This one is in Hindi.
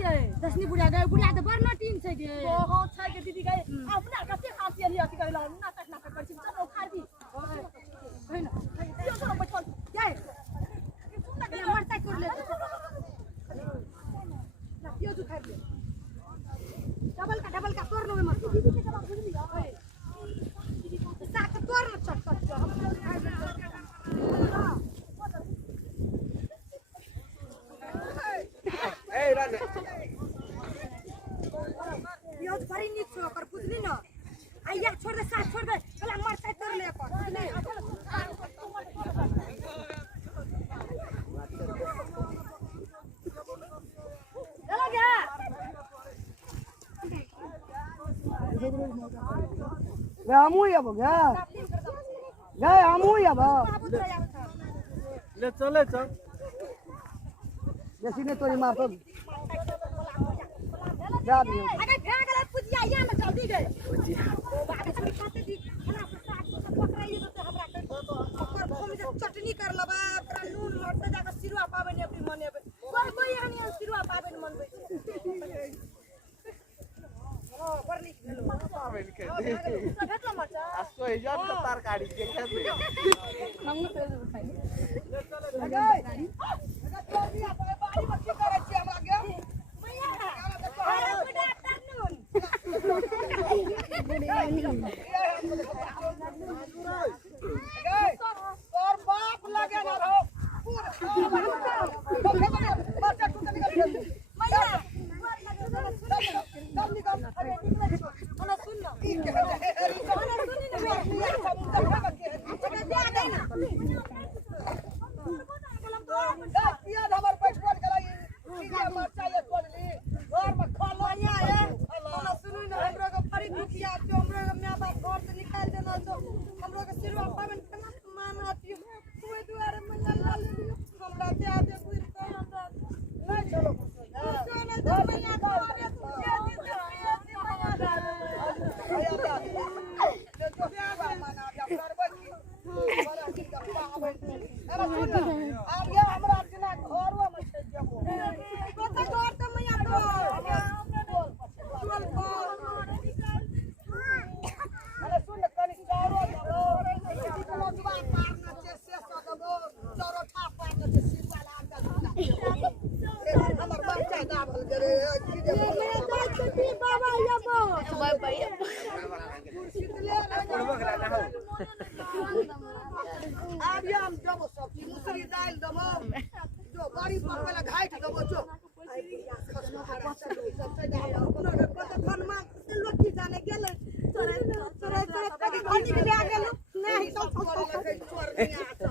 के दसनी बुढ़िया गए बुढ़िया तो बरना टीम से गे हां छै के दीदी गए अपना कते खासियत लिया अथी करेला नाटक कर छी चलो खा दी है ना यो चलो बैठल जाए मरता कर ले ना पियो तू खा ले डबल का तोड़ लो में मत दीदी के जवाब बुझ लिया साथ तोड़ न चट हम ए रन पियो भरी नीच छो कर बुझली न आइया छोड़ दे साथ छोड़ दे भला मरता तोड़ ले पर बुझली चला गया वे हमू या बगा गए हमू या बा ले चले चल जैसी ने तोरी मार तो जा भी अगर भाग गए पुजिया या न जल्दी गए पुजिया बाकी छोड़ी खाते दी खाना साथ को सब पकड़ाइए तो हमरा कर ओकर भूमि से चटनी कर लबा ओकरा नून मरते जाके सिरवा पावे ने अपनी मने कोई हनी सिरवा पावे ने मनबै हां बरनी पावे के भेटला मरचा आसो इजान का तार काढ़ी के खेत में हम न तेल उठाई ले चले गए अगर तोरी आप बाड़ी बच्ची करे छी हमरा के मैया अरे गुड आफ्टरनून गए और बाप लगे ना रहो पूरा बच्चा टूट निकल मैया कम निकल अरे सुनो सुन लो सुन ना समुद्र भाग के अरे दे दे ना पिया हमर पेट्रोल कराई पिया मरचा ये तोड़ली घर में खा लो मैया है सुनो सुनो ना हमरो के फरी दुखिया छो हमरो के मां बाप घर से निकाल देना छो हमरो के सिरवा पावन केना माना आती ओए दुआरे मैया ला ले हमरा दे दे पूरी तो हमरा नहीं चलो सोना तो मैया तो अरे तू क्या दी मैया ले तो बाबा माना जा करबे बड़ा की गप्पा आवे अरे सुन अब ये हमरा जना घरवा में छै जेबो कोता घर तो मैया तो अरे सुन कनी चारो दबो लोगवा पार न छै से सदबो चारो ठा पार न छै सिरवा लाग हमर बच्चा दाबल करे की देबो बाबा यबो अब ये हम देबो सब चीज मुसरी दाल देबो जो गाड़ी पर वाला घाट देबो जो लोकी जाने गेले तोरे तोरे तोरे घनी के ले गेल नहीं सब चोर नहीं आता